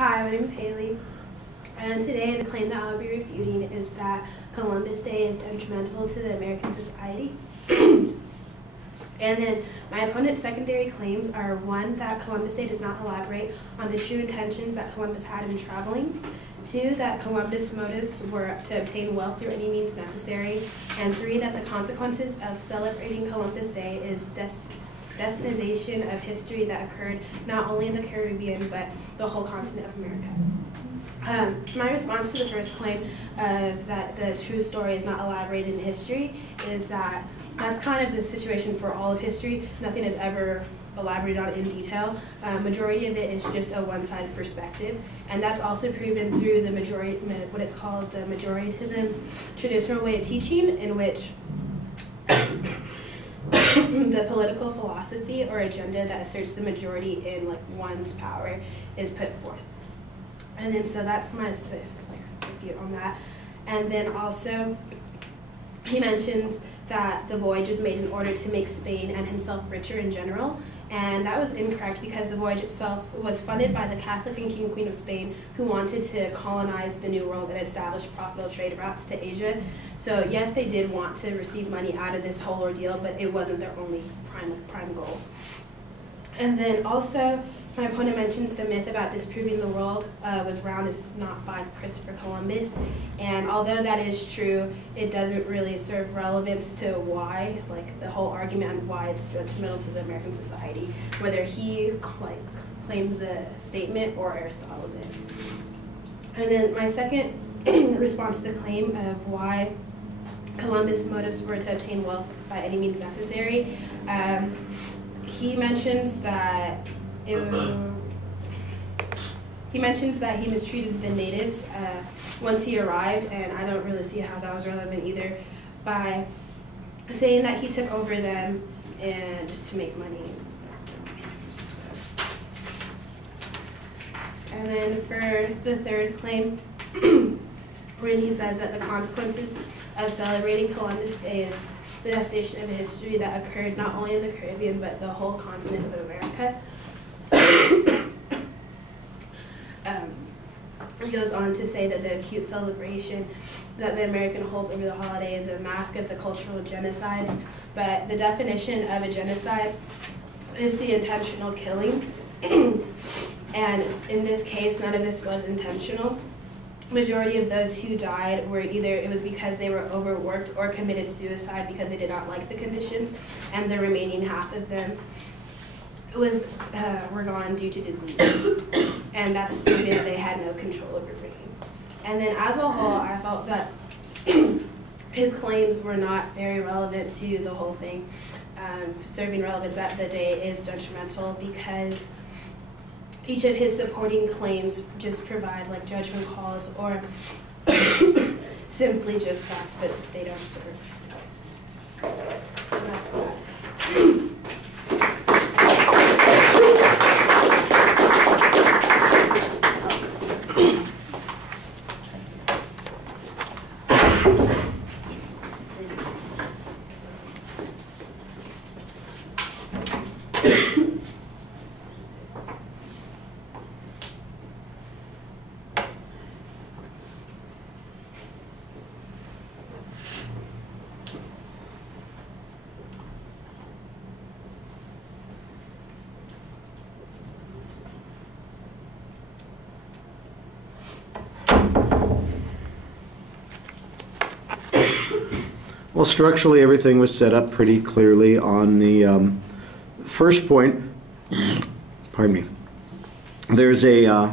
Hi, my name is Haley, and today the claim that I'll be refuting is that Columbus Day is detrimental to the American society. And then my opponent's secondary claims are: one, that Columbus Day does not elaborate on the true intentions that Columbus had in traveling; two, that Columbus' motives were to obtain wealth through any means necessary; and three, that the consequences of celebrating Columbus Day is destination of history that occurred not only in the Caribbean but the whole continent of America. My response to the first claim that the true story is not elaborated in history is that that's kind of the situation for all of history. Nothing is ever elaborated on in detail. Majority of it is just a one-sided perspective, and that's also proven through the what it's called the majoritism traditional way of teaching, in which the political philosophy or agenda that asserts the majority in one's power is put forth. And then so that's my review on that. And then also he mentions that the voyage was made in order to make Spain and himself richer in general. And that was incorrect, because the voyage itself was funded by the Catholic and King and Queen of Spain, who wanted to colonize the New World and establish profitable trade routes to Asia. So yes, they did want to receive money out of this whole ordeal, but it wasn't their only prime goal. And then also, my opponent mentions the myth about disproving the world was round is not by Christopher Columbus. And although that is true, it doesn't really serve relevance to why, the whole argument on why it's detrimental to the American society, whether he claimed the statement or Aristotle did. And then my second response to the claim of why Columbus' motives were to obtain wealth by any means necessary, he mentions that he mistreated the natives once he arrived, and I don't really see how that was relevant either, by saying that he took over them and just to make money. And then for the third claim, when he says that the consequences of celebrating Columbus Day is the destination of history that occurred not only in the Caribbean but the whole continent of America. He goes on to say that the acute celebration that the American holds over the holiday is a mask of the cultural genocides, but the definition of a genocide is the intentional killing. And in this case, none of this was intentional. Majority of those who died were either it was because they were overworked or committed suicide because they did not like the conditions, and the remaining half of them were gone due to disease, and that's something that they had no control over bringing. And then as a whole, I felt that his claims were not very relevant to the whole thing. Serving relevance at the day is detrimental because each of his supporting claims just provide judgment calls or simply just facts, but they don't serve. And that's that. Well, structurally, everything was set up pretty clearly on the first point. Pardon me. There's a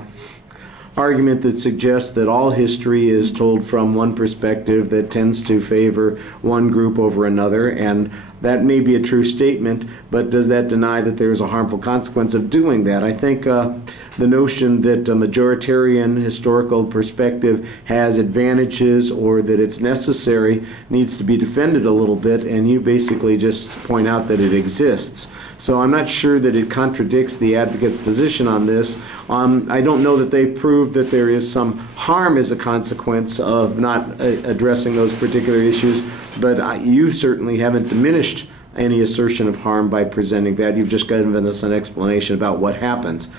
argument that suggests that all history is told from one perspective that tends to favor one group over another, and that may be a true statement, but does that deny that there's a harmful consequence of doing that? I think the notion that a majoritarian historical perspective has advantages or that it's necessary needs to be defended a little bit, and you basically just point out that it exists. So I'm not sure that it contradicts the advocate's position on this. I don't know that they proved that there is some harm as a consequence of not addressing those particular issues, but you certainly haven't diminished any assertion of harm by presenting that. You've just given us an explanation about what happens.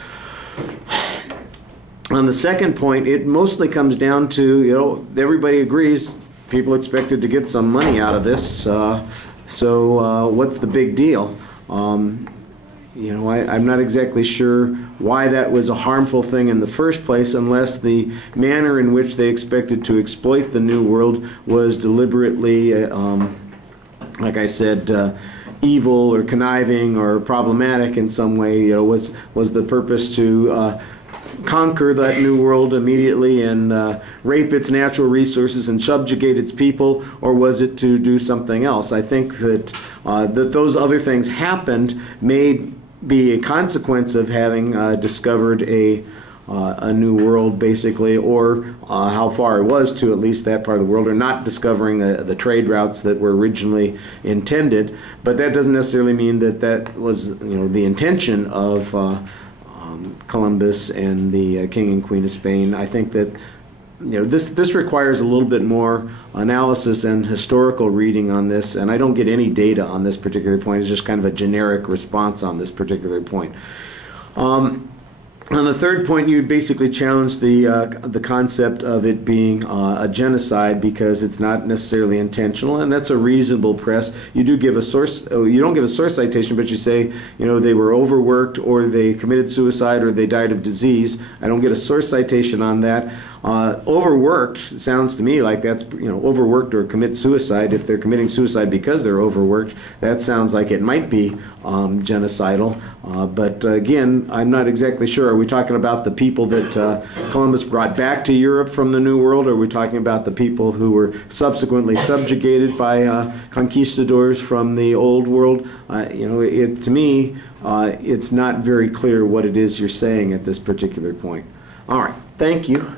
On the second point, it mostly comes down to, you know, everybody agrees people expected to get some money out of this, so what's the big deal? You know, I'm not exactly sure why that was a harmful thing in the first place, unless the manner in which they expected to exploit the New World was deliberately, like I said, evil or conniving or problematic in some way. You know, was the purpose to conquer that New World immediately and rape its natural resources and subjugate its people, or was it to do something else? I think that that those other things happened may be a consequence of having discovered a new world, basically, or how far it was to at least that part of the world, or not discovering the trade routes that were originally intended. But that doesn't necessarily mean that that was, you know, the intention of Columbus and the King and Queen of Spain. I think that, you know, this requires a little bit more analysis and historical reading on this, and I don't get any data on this particular point. It's just kind of a generic response on this particular point. On the third point, you basically challenge the concept of it being a genocide because it's not necessarily intentional, and that's a reasonable press. You do give a source. You don't give a source citation, but you say, you know, they were overworked, or they committed suicide, or they died of disease. I don't get a source citation on that. Overworked sounds to me like that's, you know, overworked or commit suicide. If they're committing suicide because they're overworked, that sounds like it might be genocidal. But again, I'm not exactly sure. Are we talking about the people that Columbus brought back to Europe from the New World, or are we talking about the people who were subsequently subjugated by conquistadors from the Old World? You know, to me, it's not very clear what it is you're saying at this particular point. All right, thank you.